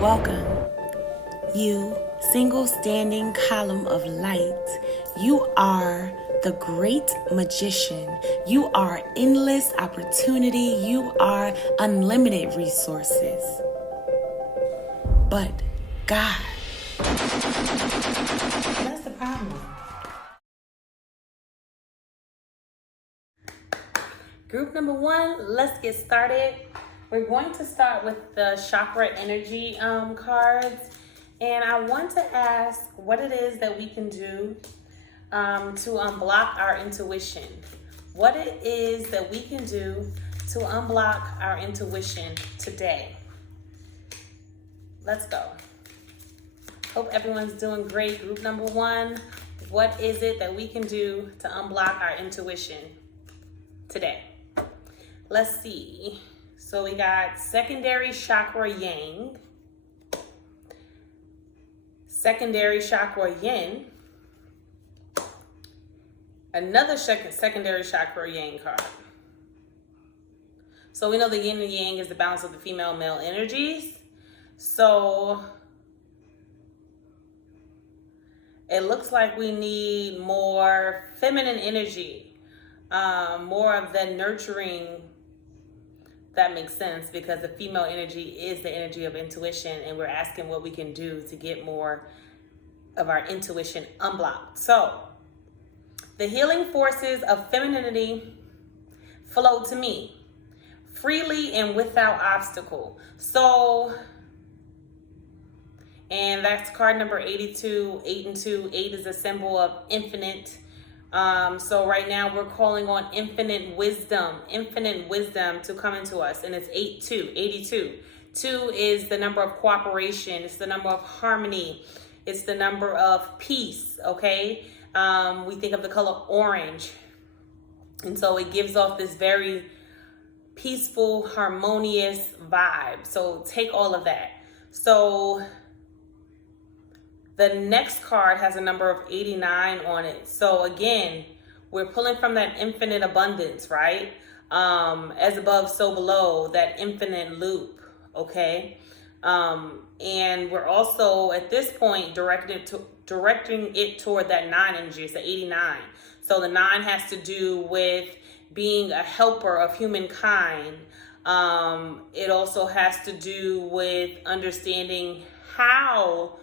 Welcome, you single standing column of light. You are the great magician. You are endless opportunity. You are unlimited resources. But God. That's the problem. Group number one, let's get started. We're going to start with the chakra energy cards. And I want to ask what it is that we can do to unblock our intuition. What it is that we can do to unblock our intuition today. Let's go. Hope everyone's doing great. Group number one, what is it that we can do to unblock our intuition today? Let's see. So we got secondary chakra yang, secondary chakra yin, another secondary chakra yang card. So we know the yin and yang is the balance of the female and male energies. So it looks like we need more feminine energy, more of the nurturing. That makes sense because the female energy is the energy of intuition, and we're asking what we can do to get more of our intuition unblocked. So the healing forces of femininity flow to me freely and without obstacle. So, and that's card number 82, 8 and 2. 8 is a symbol of infinite. So right now we're calling on infinite wisdom to come into us. And it's 82. 2 is the number of cooperation. It's the number of harmony. It's the number of peace, okay? We think of the color orange. And so it gives off this very peaceful, harmonious vibe. So take all of that. So the next card has a number of 89 on it. So again, we're pulling from that infinite abundance, right? As above, so below, that infinite loop, okay? And we're also, at this point, directing it toward that 9 energy. It's the 89. So the 9 has to do with being a helper of humankind. It also has to do with understanding how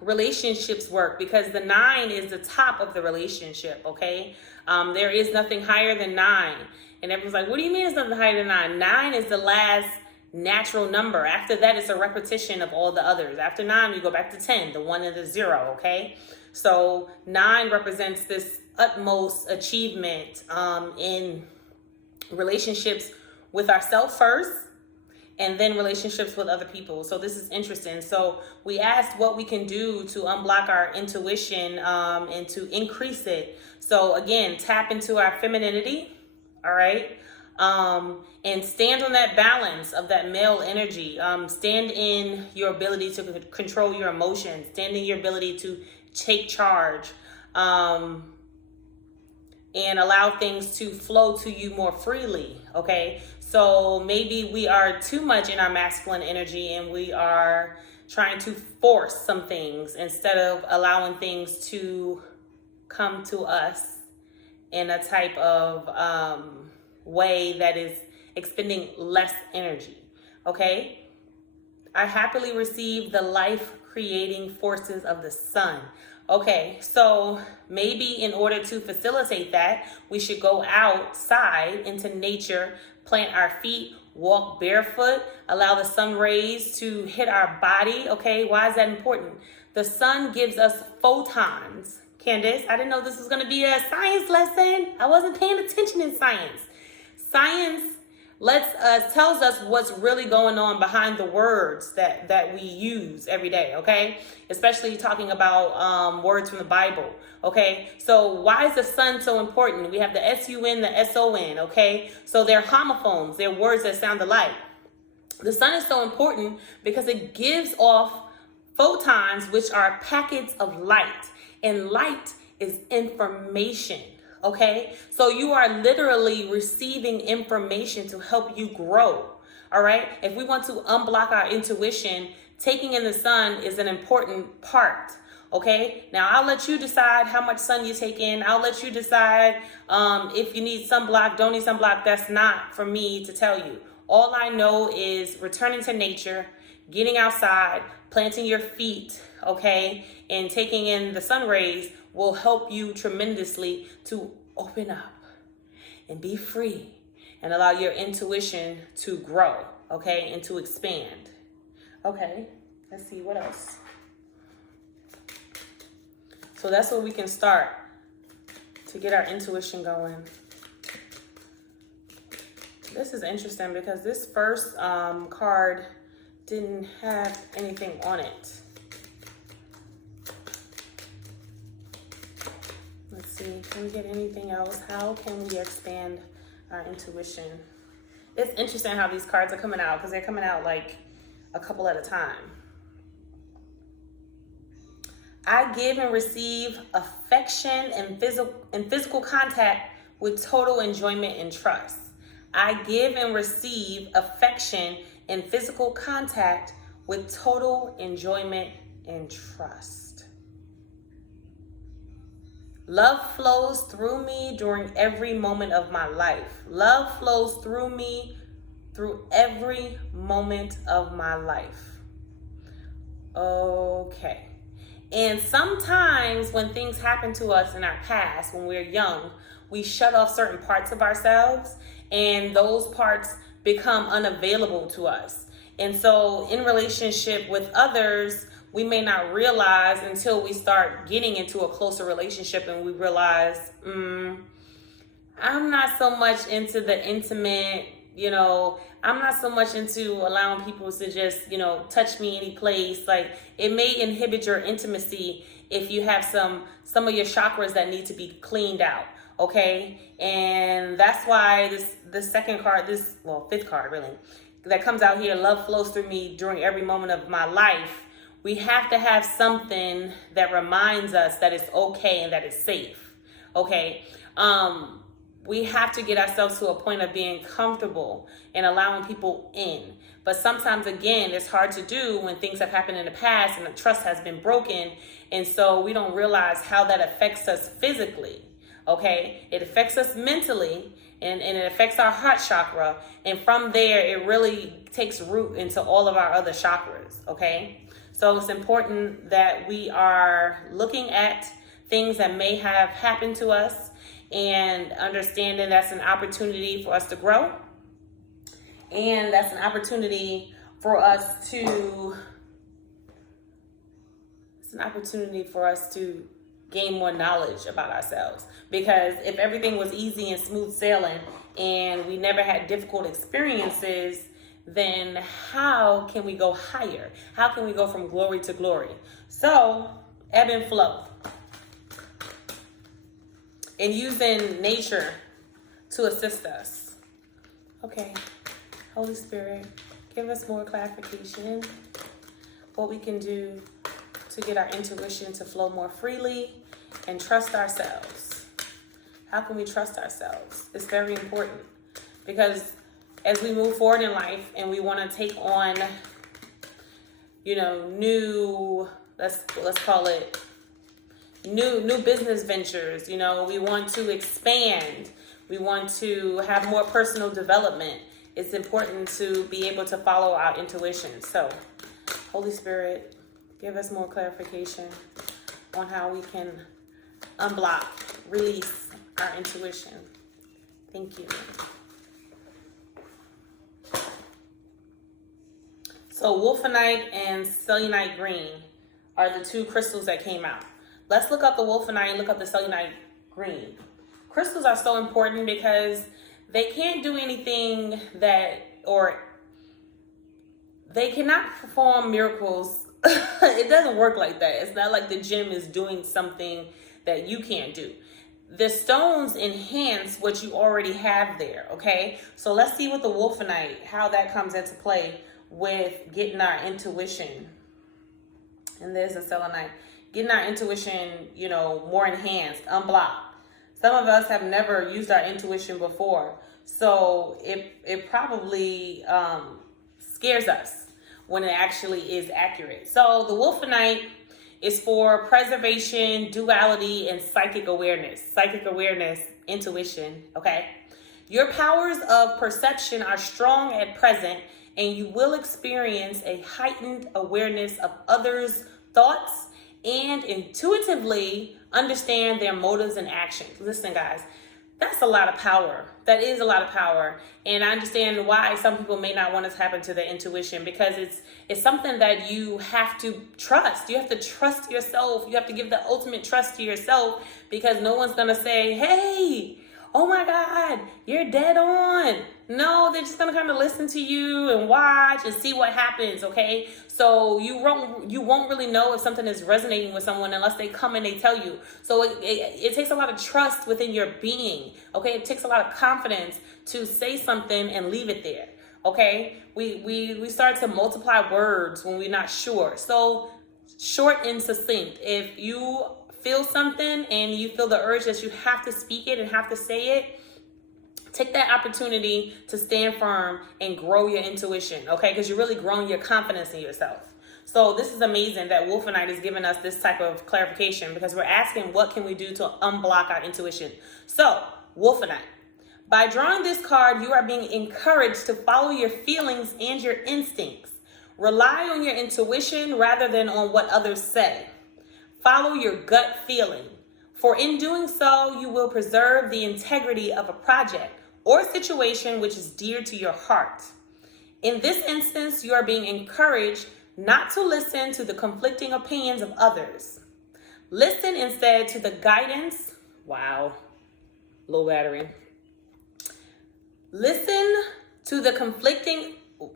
relationships work, because the 9 is the top of the relationship, okay? There is nothing higher than 9. And everyone's like, what do you mean there's nothing higher than 9? 9 is the last natural number. After that, it's a repetition of all the others. After 9, we go back to 10, the 1 and the 0, okay? So 9 represents this utmost achievement in relationships with ourselves first, and then relationships with other people. So this is interesting. So we asked what we can do to unblock our intuition and to increase it. So again, tap into our femininity, all right? And stand on that balance of that male energy. Stand in your ability to control your emotions. Stand in your ability to take charge. And allow things to flow to you more freely, okay? So maybe we are too much in our masculine energy and we are trying to force some things instead of allowing things to come to us in a type of way that is expending less energy, okay? I happily receive the life-creating forces of the sun. Okay, so maybe in order to facilitate that, we should go outside into nature, plant our feet, walk barefoot, allow the sun rays to hit our body, okay? Why is that important? The sun gives us photons. Candace, I didn't know this was gonna be a science lesson. I wasn't paying attention in science. Science tells us what's really going on behind the words that we use every day, okay? Especially talking about words from the Bible, okay? So why is the sun so important? We have the S-U-N, the S-O-N, okay? So they're homophones, they're words that sound alike. The sun is so important because it gives off photons, which are packets of light, and light is information. Okay, so you are literally receiving information to help you grow. All right. If we want to unblock our intuition, taking in the sun is an important part. Okay. Now I'll let you decide how much sun you take in. I'll let you decide if you need sunblock, don't need sunblock. That's not for me to tell you. All I know is returning to nature, getting outside, planting your feet, okay, and taking in the sun rays will help you tremendously to open up and be free and allow your intuition to grow, okay, and to expand. Okay, let's see what else. So that's where we can start to get our intuition going. This is interesting because this first card didn't have anything on it. Let's see, can we get anything else? How can we expand our intuition? It's interesting how these cards are coming out because they're coming out like a couple at a time. I give and receive affection and physical contact with total enjoyment and trust. I give and receive affection and physical contact with total enjoyment and trust. Love flows through me during every moment of my life. Love flows through me through every moment of my life. Okay. And sometimes when things happen to us in our past, when we're young, we shut off certain parts of ourselves and those parts become unavailable to us. And so in relationship with others, we may not realize until we start getting into a closer relationship and we realize, I'm not so much into the intimate, I'm not so much into allowing people to just, touch me any place. Like it may inhibit your intimacy if you have some of your chakras that need to be cleaned out. Okay. And that's why this second card, fifth card really, that comes out here, love flows through me during every moment of my life. We have to have something that reminds us that it's okay and that it's safe. Okay. We have to get ourselves to a point of being comfortable and allowing people in. But sometimes, again, it's hard to do when things have happened in the past and the trust has been broken. And so we don't realize how that affects us physically. Okay, it affects us mentally and it affects our heart chakra. And from there, it really takes root into all of our other chakras. Okay, so it's important that we are looking at things that may have happened to us and understanding that's an opportunity for us to grow. And that's an opportunity for us to, gain more knowledge about ourselves. Because if everything was easy and smooth sailing and we never had difficult experiences, then how can we go higher? How can we go from glory to glory? So, ebb and flow. And using nature to assist us. Okay, Holy Spirit, give us more clarification. What we can do to get our intuition to flow more freely and trust ourselves. How can we trust ourselves? It's very important because as we move forward in life and we want to take on, new, let's call it new business ventures. We want to expand. We want to have more personal development. It's important to be able to follow our intuition. So, Holy Spirit, give us more clarification on how we can unblock, release our intuition. Thank you. So wolfenite and selenite green are the two crystals that came out. Let's look up the wolfenite and look up the selenite green. Crystals are so important because they can't do anything they cannot perform miracles. It doesn't work like that. It's not like the gym is doing something that you can't do. The stones enhance what you already have there, okay? So let's see with the wolfenite, how that comes into play with getting our intuition. And there's the selenite. Getting our intuition, more enhanced, unblocked. Some of us have never used our intuition before. So it probably scares us when it actually is accurate. So the Wolfenite is for preservation, duality, and psychic awareness. Psychic awareness, intuition, okay? Your powers of perception are strong at present, and you will experience a heightened awareness of others' thoughts and intuitively understand their motives and actions. Listen, guys, that's a lot of power. That is a lot of power. And I understand why some people may not want to tap into their intuition, because it's something that you have to trust. You have to trust yourself. You have to give the ultimate trust to yourself, because no one's going to say, hey, oh my God, you're dead on. No, they're just gonna kind of listen to you and watch and see what happens, okay? So you won't really know if something is resonating with someone unless they come and they tell you. So it takes a lot of trust within your being, okay? It takes a lot of confidence to say something and leave it there, okay? We start to multiply words when we're not sure. So short and succinct. If you feel something and you feel the urge that you have to speak it and have to say it, take that opportunity to stand firm and grow your intuition, okay? Because you're really growing your confidence in yourself. So this is amazing that Wolfenite is giving us this type of clarification, because we're asking, what can we do to unblock our intuition? So, Wolfenite. By drawing this card, you are being encouraged to follow your feelings and your instincts. Rely on your intuition rather than on what others say. Follow your gut feeling, for in doing so, you will preserve the integrity of a project or situation which is dear to your heart. In this instance, you are being encouraged not to listen to the conflicting opinions of others. Listen instead to the guidance. Wow, low battery. Listen to the conflicting.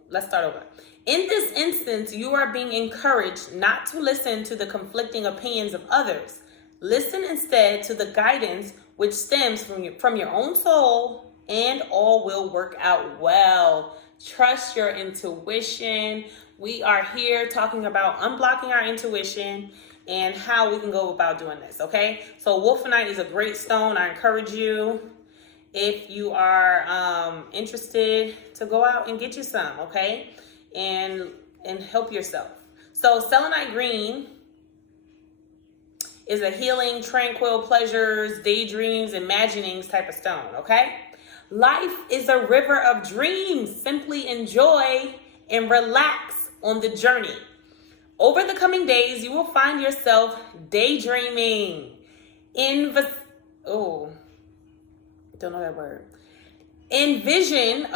Let's start over. In this instance, you are being encouraged not to listen to the conflicting opinions of others. Listen instead to the guidance which stems from your own soul, and all will work out well. Trust your intuition. We are here talking about unblocking our intuition and how we can go about doing this, okay? So Wolfenite is a great stone. I encourage you, if you are interested, to go out and get you some, okay? And help yourself. So selenite green is a healing, tranquil, pleasures, daydreams, imaginings type of stone, okay? Life is a river of dreams. Simply enjoy and relax on the journey. Over the coming days, you will find yourself daydreaming. Don't know that word. Envisaging.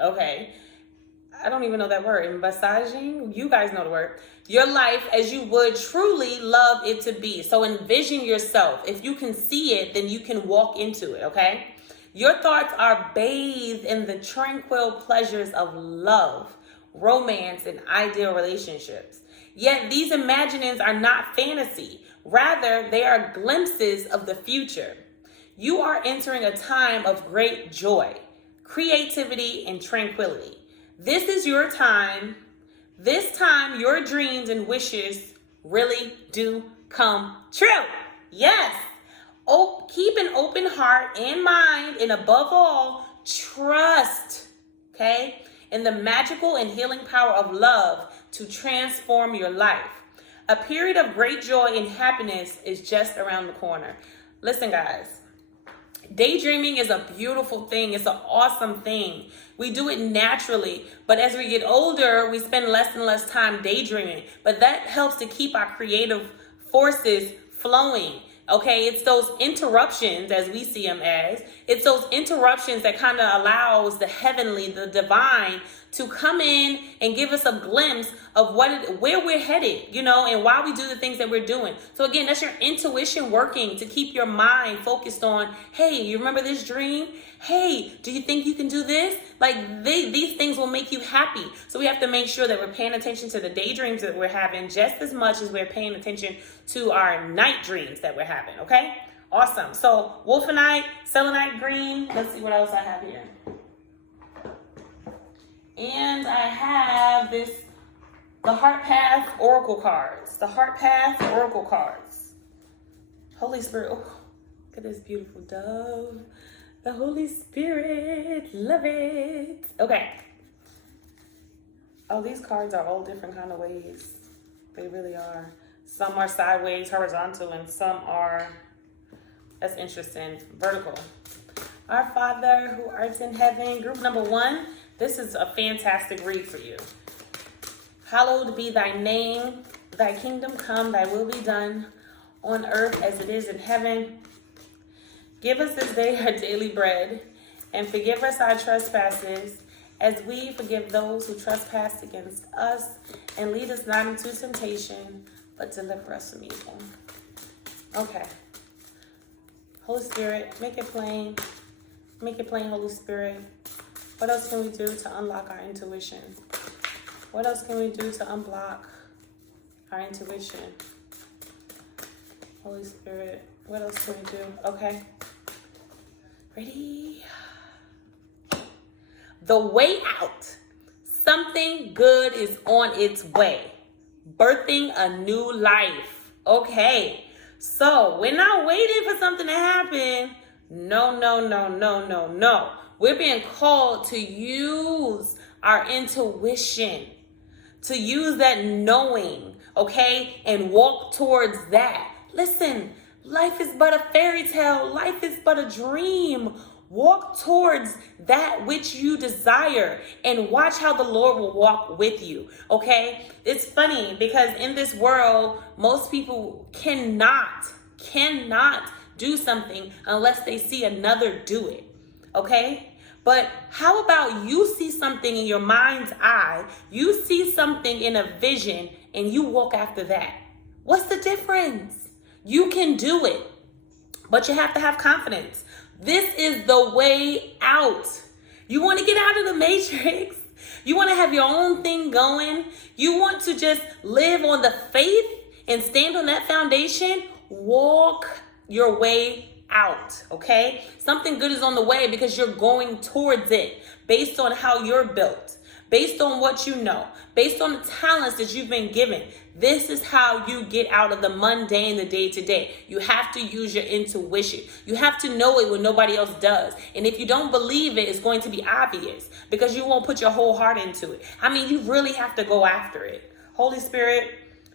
Okay. I don't even know that word. Envisaging? You guys know the word. Your life as you would truly love it to be. So envision yourself. If you can see it, then you can walk into it, okay? Your thoughts are bathed in the tranquil pleasures of love, romance, and ideal relationships. Yet these imaginings are not fantasy. Rather, they are glimpses of the future. You are entering a time of great joy, creativity, and tranquility. This is your time. This time, your dreams and wishes really do come true. Yes. Keep an open heart and mind, and above all, trust, okay, in the magical and healing power of love to transform your life. A period of great joy and happiness is just around the corner. Listen, guys. Daydreaming is a beautiful thing. It's an awesome thing. We do it naturally, but as we get older, we spend less and less time daydreaming. But that helps to keep our creative forces flowing. Okay, it's those interruptions, as we see them as, it's those interruptions that kind of allows the heavenly, the divine, to come in and give us a glimpse of where we're headed, you know, and why we do the things that we're doing. So again, that's your intuition working to keep your mind focused on, hey, you remember this dream? Hey, do you think you can do this? Like these things will make you happy. So we have to make sure that we're paying attention to the daydreams that we're having just as much as we're paying attention to our night dreams that we're having, okay? Awesome. So Wolfenite, selenite green. Let's see what else I have here. And I have the Heart Path Oracle cards. The Heart Path Oracle cards. Holy Spirit. Look at this beautiful dove. The Holy Spirit. Love it. Okay. Oh, these cards are all different kind of ways. They really are. Some are sideways, horizontal, and some are, that's interesting, vertical. Our Father who art in heaven, group number 1. This is a fantastic read for you. Hallowed be thy name. Thy kingdom come, thy will be done on earth as it is in heaven. Give us this day our daily bread, and forgive us our trespasses, as we forgive those who trespass against us. And lead us not into temptation, but deliver us from evil. Okay. Holy Spirit, make it plain. Make it plain, Holy Spirit. What else can we do to unlock our intuition? What else can we do to unblock our intuition? Holy Spirit, what else can we do? Okay. Ready? The way out. Something good is on its way. Birthing a new life. Okay. So we're not waiting for something to happen. No. We're being called to use our intuition, to use that knowing, okay, and walk towards that. Listen, life is but a fairy tale. Life is but a dream. Walk towards that which you desire and watch how the Lord will walk with you, okay? It's funny because in this world, most people cannot do something unless they see another do it, okay? But how about you see something in your mind's eye, you see something in a vision, and you walk after that? What's the difference? You can do it, but you have to have confidence. This is the way out. You want to get out of the matrix. You want to have your own thing going. You want to just live on the faith and stand on that foundation. Walk your way out, okay? Something good is on the way because you're going towards it based on how you're built, based on what you know, based on the talents that you've been given. This is how you get out of the mundane, the day-to-day. You have to use your intuition. You have to know it when nobody else does. And if you don't believe it, it's going to be obvious because you won't put your whole heart into it. I mean, you really have to go after it. Holy Spirit,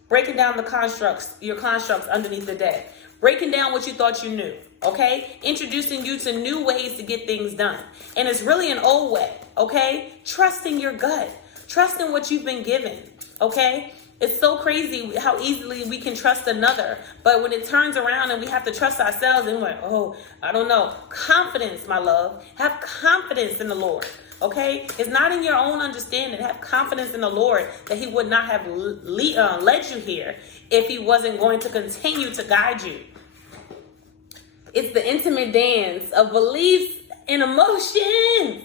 breaking down the constructs, your constructs underneath the deck. Breaking down what you thought you knew, okay? Introducing you to new ways to get things done. And it's really an old way, okay? Trusting your gut. Trusting what you've been given, okay? It's so crazy how easily we can trust another. But when it turns around and we have to trust ourselves and we're like, oh, I don't know. Confidence, my love. Have confidence in the Lord, okay? It's not in your own understanding. Have confidence in the Lord that he would not have led you here if he wasn't going to continue to guide you. It's the intimate dance of beliefs and emotions.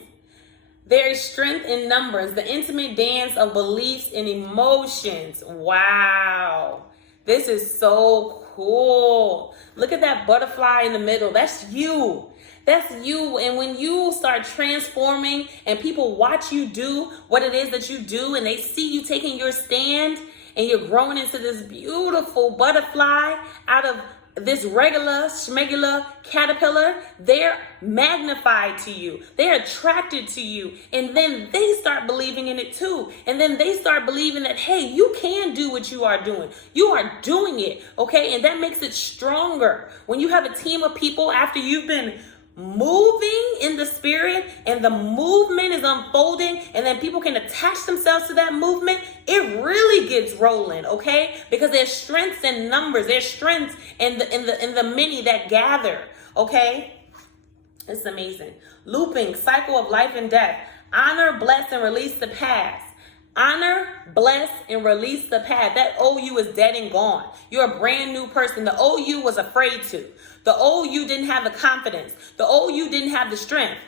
There is strength in numbers. The intimate dance of beliefs and emotions. Wow. This is so cool. Look at that butterfly in the middle. That's you. That's you. And when you start transforming and people watch you do what it is that you do and they see you taking your stand and you're growing into this beautiful butterfly out of this regular schmegular caterpillar, they're magnified to you. They're attracted to you. And then they start believing in it too. And then they start believing that, hey, you can do what you are doing. You are doing it, okay? And that makes it stronger. When you have a team of people after you've been moving in the spirit and the movement is unfolding and then people can attach themselves to that movement, it really gets rolling, okay? Because there's strengths in numbers, there's strengths in the many that gather, okay? It's amazing. Looping, cycle of life and death. Honor, bless, and release the past. Honor, bless, and release the past. That old you is dead and gone. You're a brand new person. The old you was afraid to. The old you didn't have the confidence. The old you didn't have the strength.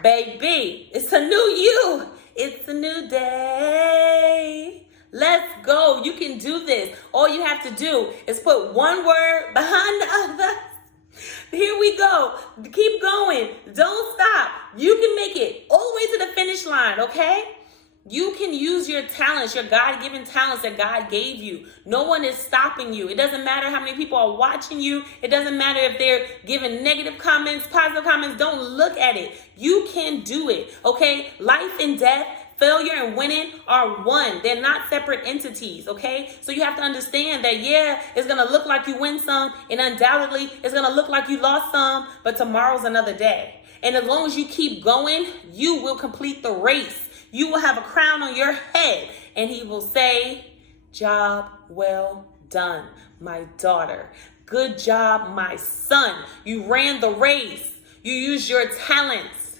Baby, it's a new you. It's a new day. Let's go. You can do this. All you have to do is put one word behind the other. Here we go. Keep going. Don't stop. You can make it all the way to the finish line, okay? You can use your talents, your God-given talents that God gave you. No one is stopping you. It doesn't matter how many people are watching you. It doesn't matter if they're giving negative comments, positive comments. Don't look at it. You can do it, okay? Life and death, failure and winning are one. They're not separate entities, okay? So you have to understand that, yeah, it's going to look like you win some, and undoubtedly it's going to look like you lost some, but tomorrow's another day. And as long as you keep going, you will complete the race. You will have a crown on your head, and he will say, job well done, my daughter. Good job, my son. You ran the race. You used your talents.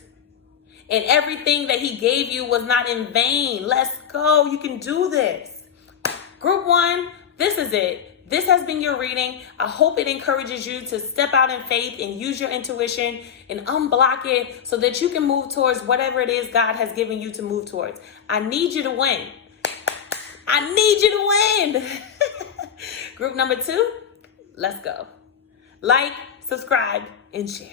And everything that he gave you was not in vain. Let's go. You can do this. Group 1, this is it. This has been your reading. I hope it encourages you to step out in faith and use your intuition and unblock it so that you can move towards whatever it is God has given you to move towards. I need you to win. I need you to win. Group number 2, let's go. Like, subscribe, and share.